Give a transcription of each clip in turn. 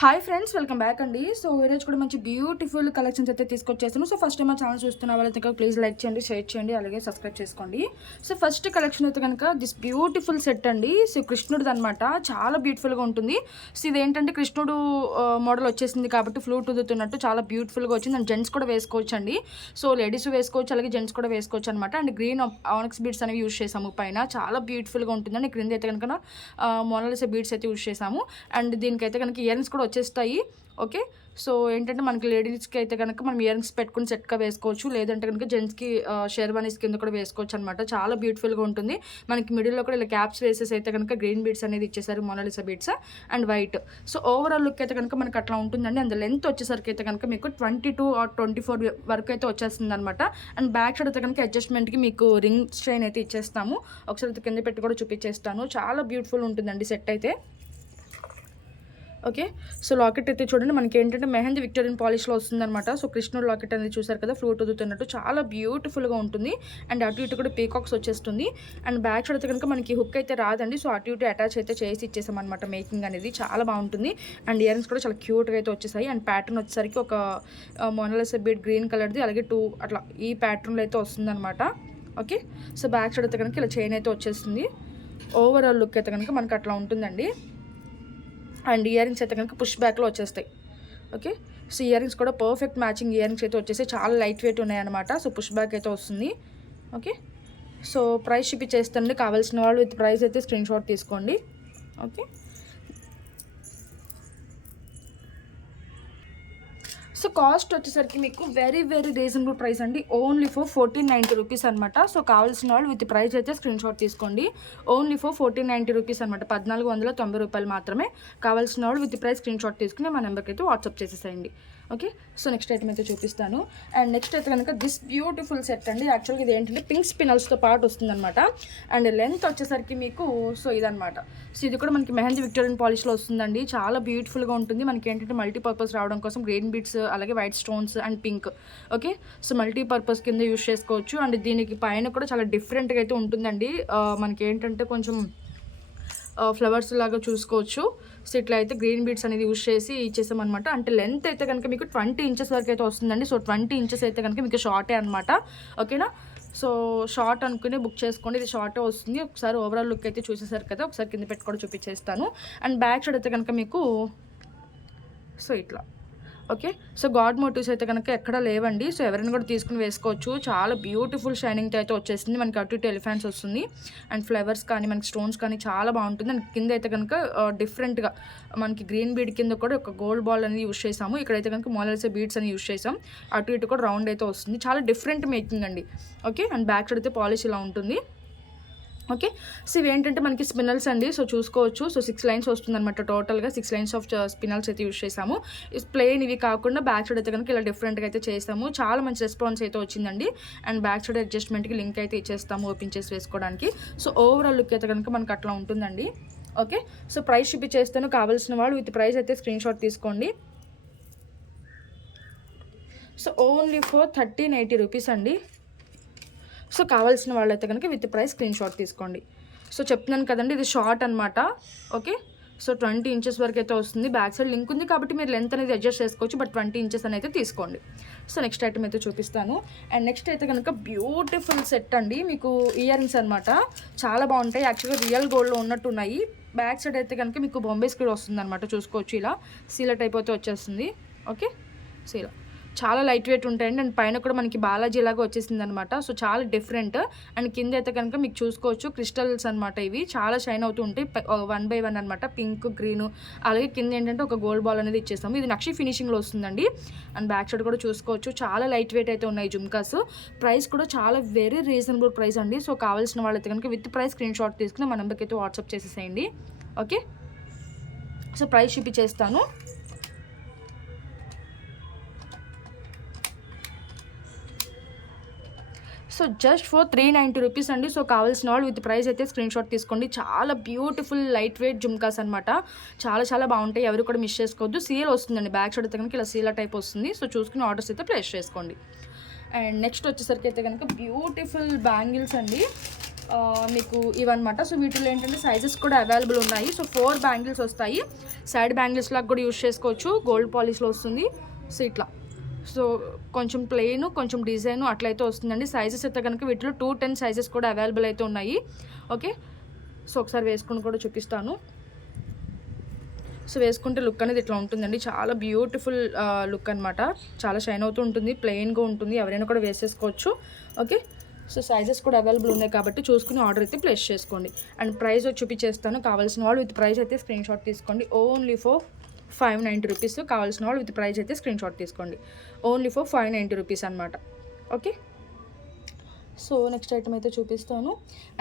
Hi friends, welcome back అండి. So ఈరోజు కూడా మంచి బ్యూటిఫుల్ కలెక్షన్స్ అయితే తీసుకొచ్చేసాను. సో ఫస్ట్ టైం మా ఛానల్ చూస్తున్న వాళ్ళైతే ప్లీజ్ లైక్ చేయండి, షేర్ చేయండి, అలాగే సబ్స్క్రైబ్ చేసుకోండి. సో ఫస్ట్ కలెక్షన్ అయితే కనుక దిస్ బ్యూటిఫుల్ సెట్ అండి. సో కృష్ణుడిది అనమాట, చాలా బ్యూటిఫుల్గా ఉంటుంది. సో ఇదేంటంటే కృష్ణుడు మోడల్ వచ్చేసింది కాబట్టి ఫ్లూట్ ఊదుతున్నట్టు చాలా బ్యూటిఫుల్గా వచ్చింది. అండ్ జెంట్స్ కూడా వేసుకోవచ్చు అండి. సో లేడీస్ వేసుకోవచ్చు, అలాగే జెంట్స్ కూడా వేసుకోవచ్చు అనమాట. అండ్ గ్రీన్ ఆనక్స్ బీడ్స్ అనేవి యూజ్ చేసాము పైన, చాలా బ్యూటిఫుల్గా ఉంటుందండి. క్రింద అయితే కనుక మోనాలిసా బీడ్స్ అయితే యూజ్ చేసాము. అండ్ దీనికైతే కనుక ఇయరింగ్స్ కూడా వచ్చేస్తాయి. ఓకే, సో ఏంటంటే మనకి లేడీస్కి అయితే కనుక మనం ఇయరింగ్స్ పెట్టుకుని సెట్గా వేసుకోవచ్చు, లేదంటే కనుక జెంట్స్కి షేర్వానీస్ కింద కూడా వేసుకోవచ్చు అనమాట. చాలా బ్యూటిఫుల్గా ఉంటుంది. మనకి మిడిల్లో కూడా ఇలా క్యాప్స్ వేసేసి అయితే కనుక గ్రీన్ బీడ్స్ అనేది ఇచ్చేసారు, Mona Lisa beads and white. So overall look అయితే కనుక మనకు అట్లా ఉంటుందండి. అండ్ లెంత్ వచ్చేసరికి అయితే కనుక మీకు 22 or 24 వరకు అయితే వచ్చేస్తుంది అనమాట. అండ్ బ్యాక్ సైడ్ అయితే కనుక అడ్జస్ట్మెంట్కి మీకు రింగ్ స్ట్రైన్ అయితే ఇచ్చేస్తాము. ఒకసారి కింద పెట్టి కూడా చూపించేస్తాను. చాలా బ్యూటిఫుల్ ఉంటుందండి సెట్ అయితే. ఓకే, సో లాకెట్ అయితే చూడండి, మనకి ఏంటంటే మెహందీ విక్టోరియన్ పాలిష్లో వస్తుందన్నమాట. సో కృష్ణుడు లాకెట్ అనేది చూసారు కదా, ఫ్లూట్ వదుతున్నట్టు చాలా బ్యూటిఫుల్గా ఉంటుంది. అండ్ అటు ఇటు కూడా పీకాక్స్ వచ్చేస్తుంది. అండ్ బ్యాక్ సైడ్ అయితే కనుక మనకి హుక్ అయితే రాదండి. సో అటు ఇటు అటాచ్ అయితే చేసి ఇచ్చేసామన్నమాట. మేకింగ్ అనేది చాలా బాగుంటుంది. అండ్ ఇయరింగ్స్ కూడా చాలా క్యూట్గా అయితే వచ్చేసాయి. అండ్ ప్యాటర్న్ వచ్చేసరికి ఒక మోనాలిసా బీడ్ గ్రీన్ కలర్ది, అలాగే 2 అట్లా ఈ ప్యాటర్న్లో అయితే వస్తుందన్నమాట. ఓకే, సో బ్యాక్ సైడ్ అయితే కనుక ఇలా చైన్ అయితే వచ్చేస్తుంది. ఓవరాల్ లుక్ అయితే కనుక మనకు అట్లా ఉంటుందండి. అండ్ ఇయరింగ్స్ అయితే కనుక పుష్ బ్యాక్లో వచ్చేస్తాయి. ఓకే, సో ఇయరింగ్స్ కూడా పర్ఫెక్ట్ మ్యాచింగ్ ఇయరింగ్స్ అయితే వచ్చేసి చాలా లైట్ వెయిట్ ఉన్నాయన్నమాట. సో పుష్ బ్యాక్ అయితే వస్తుంది. ఓకే, సో ప్రైస్ చూపించేస్తానండి. కావాల్సిన వాళ్ళు విత్ ప్రైస్ అయితే స్క్రీన్ షాట్ తీసుకోండి. ఓకే, సో కాస్ట్ వచ్చేసరికి మీకు వెరీ రీజనబుల్ ప్రైస్ అండి. ఓన్లీ ఫర్ 1490 రూపీస్ అనమాట. సో కావాల్సిన వాళ్ళు విత్ ప్రైస్ అయితే స్క్రీన్ షాట్ తీసుకోండి. ఓన్లీ ఫర్ 1490 రూపీస్ అనమాట. 1490 రూపాయలు మాత్రమే. కావాల్సిన వాళ్ళు విత్ ప్రైస్ స్క్రీన్ షాట్ తీసుకుని మా నెంబర్కి అయితే వాట్సాప్ చేసేసేయండి. ఓకే, సో నెక్స్ట్ ఐటమ్ అయితే చూపిస్తాను. అండ్ నెక్స్ట్ అయితే కనుక దిస్ బ్యూటిఫుల్ సెట్ అండి. యాక్చువల్గా ఇది ఏంటంటే పింక్ స్పినల్స్తో పాటు వస్తుందన్నమాట. అండ్ లెంత్ వచ్చేసరికి మీకు సో ఇదనమాట. సో ఇది కూడా మనకి మెహందీ విక్టోరియన్ పాలిష్లో వస్తుందండి. చాలా బ్యూటిఫుల్గా ఉంటుంది. మనకి ఏంటంటే మల్టీపర్పస్ రావడం కోసం గ్రీన్ బీడ్స్, అలాగే white stones and pink. Okay, so multipurpose కింద యూజ్ చేసుకోవచ్చు. అండ్ దీనికి పైన కూడా చాలా డిఫరెంట్గా అయితే ఉంటుందండి. మనకి ఏంటంటే కొంచెం ఫ్లవర్స్ లాగా చూసుకోవచ్చు. సో ఇట్లా అయితే గ్రీన్ బీడ్స్ అనేది యూజ్ చేసి ఇచ్చేసామన్నమాట. అంటే లెంత్ అయితే కనుక మీకు 20 ఇంచెస్ వరకు అయితే వస్తుందండి. సో 20 ఇంచెస్ అయితే కనుక మీకు షార్టే అనమాట. ఓకేనా, సో షార్ట్ అనుకుని బుక్ చేసుకోండి. ఇది షార్టే వస్తుంది. ఒకసారి ఓవరాల్ లుక్ అయితే చూసేసారు కదా, ఒకసారి కింద పెట్టి కూడా చూపించేస్తాను. అండ్ బ్యాక్ సైడ్ అయితే కనుక మీకు సో ఇట్లా. ఓకే, సో గాడ్ మోటివ్స్ అయితే కనుక ఎక్కడ లేవండి. సో ఎవరైనా కూడా తీసుకుని వేసుకోవచ్చు. చాలా బ్యూటిఫుల్ షైనింగ్తో అయితే వచ్చేసింది. మనకి అటు ఇటు ఎలిఫెంట్స్ వస్తుంది. అండ్ ఫ్లవర్స్ కానీ మనకి స్టోన్స్ కానీ చాలా బాగుంటుంది. అండ్ కింద అయితే కనుక డిఫరెంట్గా మనకి గ్రీన్ బీడ్ కింద కూడా ఒక గోల్డ్ బాల్ అనేది యూజ్ చేసాము. ఇక్కడైతే కనుక మోనాలిసా బీడ్స్ అని యూజ్ చేసాం. అటు ఇటు కూడా రౌండ్ అయితే వస్తుంది. చాలా డిఫరెంట్ మేకింగ్ అండి. ఓకే, అండ్ బ్యాక్ సైడ్ అయితే పాలిష్ ఇలా ఉంటుంది. ఓకే, సో ఇవి ఏంటంటే మనకి స్పినల్స్ అండి. సో చూసుకోవచ్చు. సో 6 లైన్స్ వస్తుందన్నమాట. టోటల్గా 6 లైన్స్ ఆఫ్ స్పినల్స్ అయితే యూజ్ చేసాము. ప్లెయిన్ ఇవి కాకుండా బ్యాక్ సైడ్ అయితే కనుక ఇలా డిఫరెంట్గా అయితే చేసాము. చాలా మంచి రెస్పాన్స్ అయితే వచ్చిందండి. అండ్ బ్యాక్ సైడ్ అడ్జస్ట్మెంట్కి లింక్ అయితే ఇచ్చేస్తాము ఓపెన్ చేసి వేసుకోవడానికి. సో ఓవరాల్ లుక్ అయితే కనుక మనకు అట్లా ఉంటుందండి. ఓకే, సో ప్రైస్ చూపించేస్తాను. కావాల్సిన వాళ్ళు విత్ ప్రైస్ అయితే స్క్రీన్ షాట్ తీసుకోండి. సో ఓన్లీ ఫర్ 1380 రూపీస్ అండి. సో కావాల్సిన వాళ్ళైతే కనుక విత్ ప్రైస్ స్క్రీన్ షాట్ తీసుకోండి. సో చెప్తున్నాను కదండి, ఇది షార్ట్ అనమాట. ఓకే, సో 20 ఇంచెస్ వరకు అయితే వస్తుంది. బ్యాక్ సైడ్ లింక్ ఉంది కాబట్టి మీరు లెంత్ అనేది అడ్జస్ట్ చేసుకోవచ్చు. బట్ 20 ఇంచెస్ అనేది తీసుకోండి. సో నెక్స్ట్ ఐటమ్ అయితే చూపిస్తాను. అండ్ నెక్స్ట్ అయితే కనుక బ్యూటిఫుల్ సెట్ అండి. మీకు ఇయరింగ్స్ అనమాట, చాలా బాగుంటాయి. యాక్చువల్గా రియల్ గోల్డ్లో ఉన్నట్టు ఉన్నాయి. బ్యాక్ సైడ్ అయితే కనుక మీకు బొంబే స్క్రీన్ వస్తుంది అనమాట. చూసుకోవచ్చు, ఇలా సీల టైప్ అయితే వచ్చేస్తుంది. ఓకే, సో ఇలా చాలా లైట్ వెయిట్ ఉంటాయండి. అండ్ పైన కూడా మనకి బాలాజీ లాగా వచ్చేసింది అనమాట. సో చాలా డిఫరెంట్. అండ్ కింద అయితే కనుక మీకు చూసుకోవచ్చు క్రిస్టల్స్ అనమాట. ఇవి చాలా షైన్ అవుతూ ఉంటాయి. 1 by 1 అనమాట. పింక్, గ్రీన్, అలాగే కింద ఏంటంటే ఒక గోల్డ్ బాల్ అనేది ఇచ్చేస్తాము. ఇది నక్షి ఫినిషింగ్లో వస్తుందండి. అండ్ బ్యాక్ సైడ్ కూడా చూసుకోవచ్చు. చాలా లైట్ వెయిట్ అయితే ఉన్నాయి జుమ్కాస్. ప్రైస్ కూడా చాలా వెరీ రీజనబుల్ ప్రైస్ అండి. సో కావాల్సిన వాళ్ళైతే కనుక విత్ ప్రైస్ స్క్రీన్ షాట్ తీసుకుని మా నెంబర్కి అయితే వాట్సాప్ చేసేసేయండి. ఓకే, సో ప్రైస్ చూపించేస్తాను. సో జస్ట్ ఫర్ 390 రూపీస్ అండి. సో కావాల్సిన వాళ్ళు విత్ ప్రైస్ అయితే స్క్రీన్ షాట్ తీసుకోండి. చాలా బ్యూటిఫుల్ లైట్ వెయిట్ జుమ్కాస్ అనమాట. చాలా బాగుంటాయి. ఎవరు కూడా మిస్ చేసుకోవద్దు. సీల్ వస్తుందండి. బ్యాక్ సైడ్ అయితే కనుక ఇలా సీల టైప్ వస్తుంది. సో చూసుకుని ఆర్డర్స్ అయితే ప్లేస్ చేసుకోండి. అండ్ నెక్స్ట్ వచ్చేసరికి అయితే కనుక బ్యూటిఫుల్ బ్యాంగిల్స్ అండి. మీకు ఇవన్నమాట. సో వీటిలో ఏంటంటే సైజెస్ కూడా అవైలబుల్ ఉన్నాయి. సో 4 బ్యాంగిల్స్ వస్తాయి. సైడ్ బ్యాంగిల్స్ లాగా కూడా యూజ్ చేసుకోవచ్చు. గోల్డ్ పాలిష్లో వస్తుంది. సో ఇట్లా సో కొంచెం ప్లెయిన్, కొంచెం డిజైన్ అట్లయితే వస్తుందండి. సైజెస్ అయితే కనుక వీటిలో 210 సైజెస్ కూడా అవైలబుల్ అయితే ఉన్నాయి. ఓకే, సో ఒకసారి వేసుకుని కూడా చూపిస్తాను. సో వేసుకుంటే లుక్ అనేది ఇట్లా ఉంటుందండి. చాలా బ్యూటిఫుల్ లుక్ అనమాట. చాలా షైన్ అవుతూ ఉంటుంది, ప్లెయిన్గా ఉంటుంది. ఎవరైనా కూడా వేసేసుకోవచ్చు. ఓకే, సో సైజెస్ కూడా అవైలబుల్ ఉన్నాయి కాబట్టి చూసుకుని ఆర్డర్ అయితే ప్లేస్ చేసుకోండి. అండ్ ప్రైస్ వచ్చి చూపించేస్తాను. కావాల్సిన వాళ్ళు విత్ ప్రైస్ అయితే స్క్రీన్ షాట్ తీసుకోండి. Only for 590 rupees. కావాల్సిన వాళ్ళు విత్ ప్రైస్ అయితే స్క్రీన్ షాట్ తీసుకోండి. ఓన్లీ ఫర్ 590 రూపీస్ అనమాట. ఓకే, సో నెక్స్ట్ ఐటమ్ అయితే చూపిస్తాను.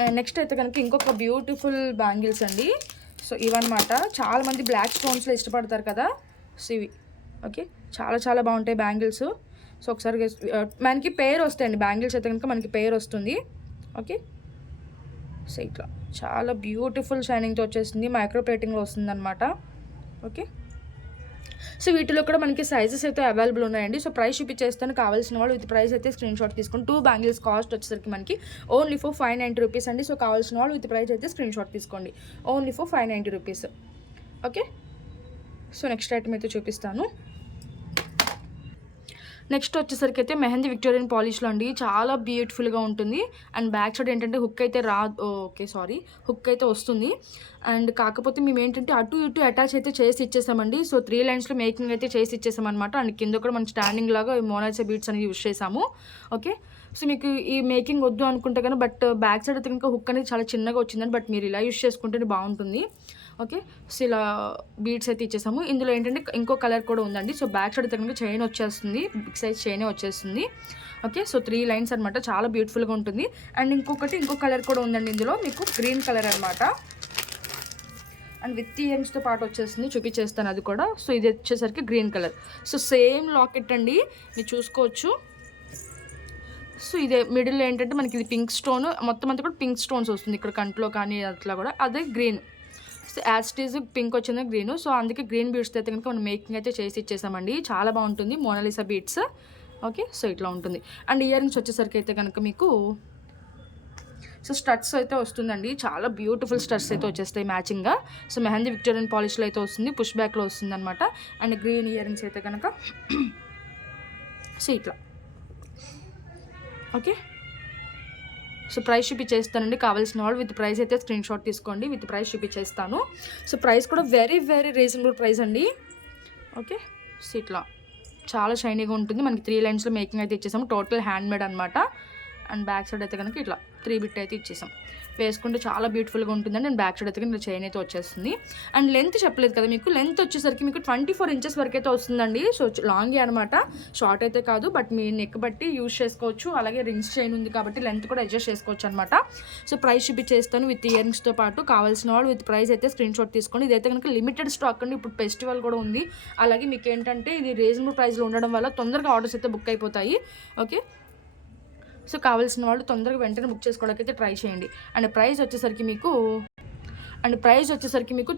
అండ్ నెక్స్ట్ అయితే కనుక ఇంకొక బ్యూటిఫుల్ బ్యాంగిల్స్ అండి. సో ఇవన్నమాట. చాలామంది బ్లాక్ స్టోన్స్లో ఇష్టపడతారు కదా, సో ఇవి. ఓకే, చాలా చాలా బాగుంటాయి బ్యాంగిల్స్. సో ఒకసారి మనకి పేరు వస్తాయండి బ్యాంగిల్స్ అయితే కనుక మనకి పేరు వస్తుంది. ఓకే, సో ఇట్లా చాలా బ్యూటిఫుల్ షైనింగ్తో వచ్చేసింది. మైక్రో ప్లేటింగ్లో వస్తుంది అనమాట. ఓకే, సో వీటిలో కూడా మనకి సైజెస్ అయితే అవైలబుల్ ఉన్నాయండి. సో ప్రైస్ చూపించేస్తాను. కావాల్సిన వాళ్ళు విత్ ప్రైస్ అయితే స్క్రీన్ షాట్ తీసుకొని 2 బ్యాంగిల్స్ కాస్ట్ వచ్చేసరికి మనకి ఓన్లీ ఫర్ 590 రూపీస్ అండి. సో కావాల్సిన వాళ్ళు విత్ ప్రైస్ అయితే స్క్రీన్ షాట్ తీసుకోండి. Only for 590 rupees. Okay, so next item అయితే చూపిస్తాను. నెక్స్ట్ వచ్చేసరికి అయితే మెహందీ విక్టోరియన్ పాలిష్లో అండి. చాలా బ్యూటిఫుల్గా ఉంటుంది. అండ్ బ్యాక్ సైడ్ ఏంటంటే హుక్ అయితే హుక్ అయితే వస్తుంది. అండ్ కాకపోతే మేము ఏంటంటే అటు ఇటు అటాచ్ అయితే చేసి ఇచ్చేసామండి. సో 3 లైన్స్లో మేకింగ్ అయితే చేసి ఇచ్చేసామన్నమాట. అండ్ కింద కూడా మనం స్టాండింగ్ లాగా మోనాలిసా బీడ్స్ అనేది యూజ్ చేసాము. ఓకే, సో మీకు ఈ మేకింగ్ వద్దు అనుకుంటే కానీ బట్ బ్యాక్ సైడ్ అయితే ఇంకా హుక్ అనేది చాలా చిన్నగా వచ్చిందని, బట్ మీరు ఇలా యూజ్ చేసుకుంటేనే బాగుంటుంది. ఓకే, సో ఇలా బీడ్స్ అయితే ఇచ్చేసాము. ఇందులో ఏంటంటే ఇంకో కలర్ కూడా ఉందండి. సో బ్యాక్ సైడ్ అయితే కనుక చైన్ వచ్చేస్తుంది, బిగ్ సైజ్ చైనే వచ్చేస్తుంది. ఓకే, సో 3 లైన్స్ అనమాట. చాలా బ్యూటిఫుల్గా ఉంటుంది. అండ్ ఇంకో కలర్ కూడా ఉందండి. ఇందులో మీకు గ్రీన్ కలర్ అనమాట. అండ్ విత్ ఇయర్స్తో పాటు వచ్చేస్తుంది, చూపించేస్తాను అది కూడా. సో ఇది వచ్చేసరికి green colour. So same locket అండి, మీరు చూసుకోవచ్చు. సో ఇదే మిడిల్ ఏంటంటే మనకి ఇది పింక్ స్టోన్, మొత్తం అంతా కూడా పింక్ స్టోన్స్ వస్తుంది ఇక్కడ కంట్లో కానీ అట్లా కూడా. అదే green, so as it is pink వచ్చింది గ్రీన్. సో అందుకే గ్రీన్ బీడ్స్ అయితే కనుక మనం మేకింగ్ అయితే చేసి ఇచ్చేసామండి. చాలా బాగుంటుంది మోనాలిసా బీడ్స్. ఓకే, సో ఇట్లా ఉంటుంది. అండ్ ఇయర్ రింగ్స్ వచ్చేసరికి అయితే కనుక మీకు సో స్టడ్స్ అయితే వస్తుందండి. చాలా బ్యూటిఫుల్ స్టడ్స్ అయితే వచ్చేస్తాయి మ్యాచింగ్గా. సో మెహందీ విక్టోరియన్ పాలిష్లో అయితే వస్తుంది, పుష్ బ్యాక్లో వస్తుంది అనమాట. అండ్ గ్రీన్ ఇయర్ రింగ్స్ అయితే కనుక సో ఇట్లా. ఓకే, సో ప్రైస్ చూపించేస్తానండి. కావాల్సిన వాళ్ళు విత్ ప్రైస్ అయితే స్క్రీన్ షాట్ తీసుకోండి. విత్ ప్రైస్ చూపించేస్తాను. సో ప్రైస్ కూడా వెరీ వెరీ రీజనబుల్ ప్రైస్ అండి. ఓకే, సో ఇట్లా చాలా షైనీగా ఉంటుంది. మనకి 3 లైన్స్లో మేకింగ్ అయితే ఇచ్చేసాము. టోటల్ హ్యాండ్ మేడ్ అనమాట. అండ్ బ్యాక్ సైడ్ అయితే కనుక ఇట్లా 3 బిట్ అయితే ఇచ్చేసాం. వేసుకుంటే చాలా బ్యూటిఫుల్గా ఉంటుందండి. అండ్ బ్యాక్ సైడ్ అయితే కనుక చైన్ అయితే వచ్చేస్తుంది. అండ్ లెంత్ చెప్పలేదు కదా మీకు. లెంత్ వచ్చేసరికి మీకు 24 ఇంచెస్ వరకు అయితే వస్తుందండి. సో లాంగే అనమాట, షార్ట్ అయితే కాదు. బట్ మీ నెక్ బట్టి యూజ్ చేసుకోవచ్చు. అలాగే రింగ్స్ చైన్ ఉంది కాబట్టి లెంత్ కూడా అడ్జస్ట్ చేసుకోవచ్చు అనమాట. సో ప్రైస్ చూపించేస్తాను విత్ ఇయర్ రింగ్స్తో పాటు. కావాల్సిన వాళ్ళు విత్ ప్రైస్ అయితే స్క్రీన్ షాట్ తీసుకోండి. ఇదైతే కనుక లిమిటెడ్ స్టాక్ అండి. ఇప్పుడు ఫెస్టివల్ కూడా ఉంది. అలాగే మీకు ఏంటంటే ఇది రీజనబుల్ ప్రైస్లో ఉండడం వల్ల తొందరగా ఆర్డర్స్ అయితే బుక్ అయిపోతాయి. ఓకే, సో కావాల్సిన వాళ్ళు తొందరగా వెంటనే బుక్ చేసుకోవడానికి అయితే ట్రై చేయండి. అండ్ ప్రైస్ వచ్చేసరికి మీకు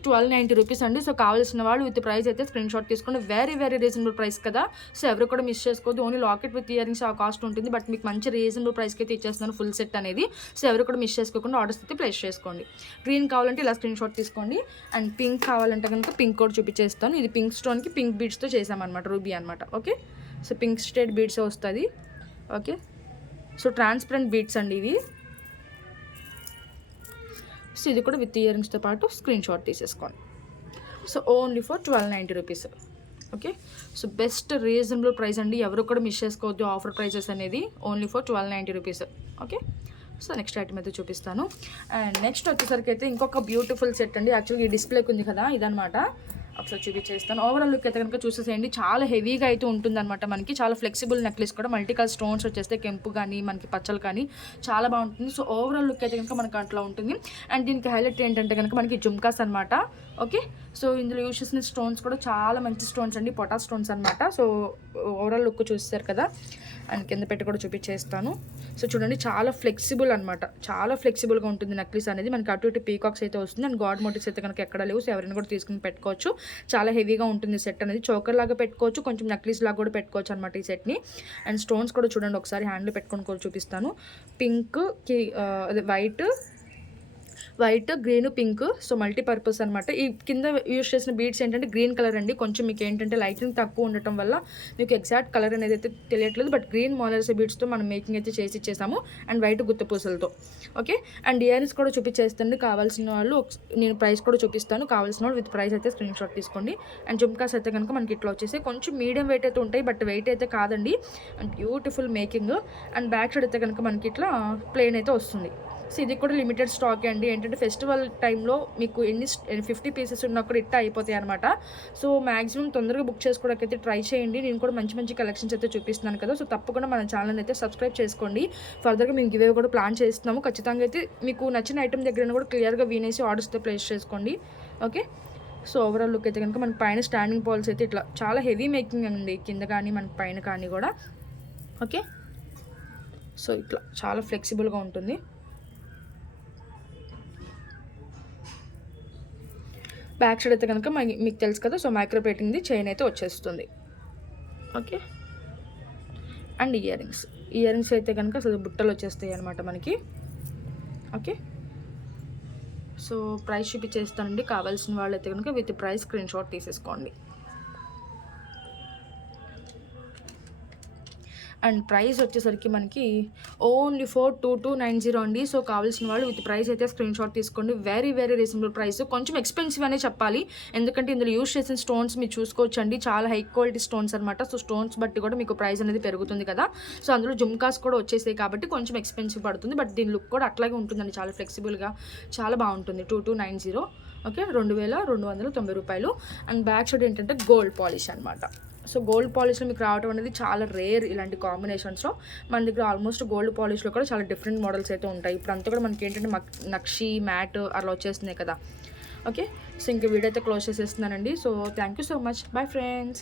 1290 రూపీస్ అండి. సో కావాల్సిన వాళ్ళు విత్ ప్రైస్ అయితే స్క్రీన్ షాట్ తీసుకోండి. వెరీ వెరీ రీజనబుల్ ప్రైస్ కదా. సో ఎవరు కూడా మిస్ చేసుకోవద్దు. Only locket with ear rings ఆ కాస్ట్ ఉంటుంది. బట్ మీకు మంచి రీజనబుల్ ప్రైస్కి అయితే ఇచ్చేస్తున్నాను ఫుల్ సెట్ అనేది. సో ఎవరు కూడా మిస్ చేసుకోకుండా ఆర్డర్స్ అయితే ప్లేస్ చేసుకోండి. గ్రీన్ కావాలంటే ఇలా స్క్రీన్ షాట్ తీసుకోండి. అండ్ పింక్ కావాలంటే కనుక పింక్ కూడా చూపించేస్తాను. ఇది పింక్ స్టోన్కి పింక్ బీడ్స్తో చేసామన్నమాట, రూబీ అనమాట. ఓకే, సో పింక్ స్టేట్ బీడ్సే వస్తుంది. ఓకే, సో ట్రాన్స్పరెంట్ బీడ్స్ అండి ఇవి. సో ఇది కూడా విత్ ఇయర్ రింగ్స్తో పాటు స్క్రీన్ షాట్ తీసేసుకోండి. So only for 1290 rupees. Okay, so best reasonable price అండి. ఎవరు కూడా మిస్ చేసుకోవద్దు ఆఫర్ ప్రైజెస్ అనేది. Only for 1290 rupees. Okay, so next item అయితే చూపిస్తాను. అండ్ నెక్స్ట్ వచ్చేసరికి అయితే ఇంకొక బ్యూటిఫుల్ సెట్ అండి. యాక్చువల్గా ఈ డిస్ప్లేకి ఉంది కదా, ఇదనమాట. ఒకసారి చూపించేస్తాను. ఓవరాల్ లుక్ అయితే కనుక చూసేసేయండి. చాలా హెవీగా అయితే ఉంటుందన్నమాట. మనకి చాలా ఫ్లెక్సిబుల్ నెక్లెస్ కూడా, మల్టీ కలర్ స్టోన్స్ వచ్చేస్తే కెంపు కానీ మనకి పచ్చలు కానీ చాలా బాగుంటుంది. సో ఓవరాల్ లుక్ అయితే కనుక మనకు అట్లా ఉంటుంది. అండ్ దీనికి హైలైట్ ఏంటంటే కనుక మనకి జుమ్కాస్ అనమాట. ఓకే, సో ఇందులో యూస్ చేసిన స్టోన్స్ కూడా చాలా మంచి స్టోన్స్ అండి, పొటా స్టోన్స్ అనమాట. సో ఓవరాల్ లుక్ చూస్తారు కదా. అండ్ కింద పెట్టి కూడా చూపించేస్తాను. సో చూడండి చాలా ఫ్లెక్సిబుల్ అనమాట, చాలా ఫ్లెక్సిబుల్గా ఉంటుంది నెక్లెస్ అనేది. మనకి అటు ఇటు పీకాక్స్ అయితే వస్తుంది అండ్ గాడ్ మోటివ్స్ అయితే కనుక ఎక్కడ లేవు. సో ఎవరైనా కూడా తీసుకుని పెట్టుకోవచ్చు. చాలా హెవీగా ఉంటుంది సెట్ అనేది. చోకర్ లాగా పెట్టుకోవచ్చు, కొంచెం నెక్లెస్ లాగా కూడా పెట్టుకోవచ్చు అనమాట ఈ సెట్ని. అండ్ స్టోన్స్ కూడా చూడండి ఒకసారి హ్యాండ్లో పెట్టుకొని కూడా చూపిస్తాను. పింక్కి అదే white green pink, so multipurpose అనమాట. ఈ కింద యూజ్ చేసిన బీడ్స్ ఏంటంటే గ్రీన్ కలర్ అండి. కొంచెం మీకు ఏంటంటే లైటింగ్ తక్కువ ఉండటం వల్ల మీకు ఎగ్జాక్ట్ కలర్ అనేది అయితే తెలియట్లేదు. బట్ గ్రీన్ మోనల్సీ బీడ్స్తో మనం మేకింగ్ అయితే చేసి ఇచ్చేసాము and white Gutha పూసలతో. Okay, and years కూడా చూపించేస్తుంది. కావాల్సిన వాళ్ళు నేను ప్రైస్ కూడా చూపిస్తాను. కావాల్సిన వాళ్ళు విత్ ప్రైస్ అయితే స్క్రీన్ షాట్ తీసుకోండి. అండ్ జుమ్కాస్ అయితే కనుక మనకి ఇట్లా వచ్చేసి కొంచెం మీడియం వెయిట్ అయితే ఉంటాయి, బట్ వెయిట్ అయితే కాదండి. And beautiful making. And back side అయితే కనుక మనకి ఇట్లా ప్లేన్ అయితే వస్తుంది. సో ఇది కూడా లిమిటెడ్ స్టాక్ అండి. ఏంటంటే ఫెస్టివల్ టైంలో మీకు 50 పీసెస్ ఉన్నా కూడా ఇట్లా అయిపోతాయి అనమాట. సో మ్యాక్సిమం తొందరగా బుక్ చేసుకోవడానికి అయితే ట్రై చేయండి. నేను కూడా మంచి మంచి కలెక్షన్స్ అయితే చూపిస్తున్నాను కదా. సో తప్పకుండా మన ఛానల్ అయితే సబ్స్క్రైబ్ చేసుకోండి. ఫర్దర్గా మేము గివేవి కూడా ప్లాన్ చేస్తున్నాము. ఖచ్చితంగా అయితే మీకు నచ్చిన ఐటమ్ దగ్గర కూడా క్లియర్గా వినేసి ఆర్డర్స్తో ప్లేస్ చేసుకోండి. ఓకే, సో ఓవరాల్ లుక్ అయితే కనుక మన పైన స్టాండింగ్ పాల్స్ అయితే ఇట్లా చాలా హెవీ మేకింగ్ అండి, కింద కానీ మన పైన కానీ కూడా. ఓకే, సో ఇట్లా చాలా ఫ్లెక్సిబుల్గా ఉంటుంది. బ్యాక్ సైడ్ అయితే కనుక మీకు తెలుసు కదా, సో మైక్రో ప్లేటింగ్ది చైన్ అయితే వచ్చేస్తుంది. ఓకే, అండ్ ఇయర్ రింగ్స్ అయితే కనుక అసలు బుట్టలు వచ్చేస్తాయి అనమాట మనకి. ఓకే, సో ప్రైస్ చూపించేస్తానండి. కావాల్సిన వాళ్ళు అయితే కనుక విత్ ప్రైస్ స్క్రీన్ షాట్ తీసేసుకోండి. అండ్ ప్రైస్ వచ్చేసరికి మనకి ఓన్లీ 4290 అండి. సో కావాల్సిన వాళ్ళు విత్ ప్రైస్ అయితే స్క్రీన్ షాట్ తీసుకోండి. Very very reasonable price. కొంచెం ఎక్స్పెన్సివ్ అనే చెప్పాలి, ఎందుకంటే ఇందులో యూజ్ చేసిన స్టోన్స్ మీరు చూసుకోవచ్చండి. చాలా హై క్వాలిటీ స్టోన్స్ అనమాట. సో స్టోన్స్ బట్టి కూడా మీకు ప్రైస్ అనేది పెరుగుతుంది కదా. సో అందులో జుమ్కాస్ కూడా వచ్చేసాయి కాబట్టి కొంచెం ఎక్స్పెన్సివ్ పడుతుంది, బట్ దీని లుక్ కూడా అట్లాగే ఉంటుందండి. చాలా ఫ్లెక్సిబుల్గా చాలా బాగుంటుంది. 2290. ఓకే, 2290 రూపాయలు. అండ్ బ్యాక్ సైడ్ ఏంటంటే గోల్డ్ పాలిష్ అనమాట. సో గోల్డ్ పాలిష్లో మీకు రావడం అనేది చాలా రేర్ ఇలాంటి కాంబినేషన్స్లో. మన దగ్గర ఆల్మోస్ట్ గోల్డ్ పాలిష్లో కూడా చాలా డిఫరెంట్ మోడల్స్ అయితే ఉంటాయి. ఇప్పుడు అంతా కూడా మనకి ఏంటంటే నక్షి మ్యాట్ అలా వచ్చేస్తున్నాయి కదా. ఓకే, సో ఇంక వీడియో అయితే క్లోజ్ చేసేస్తున్నానండి. So thank you so much. Bye friends.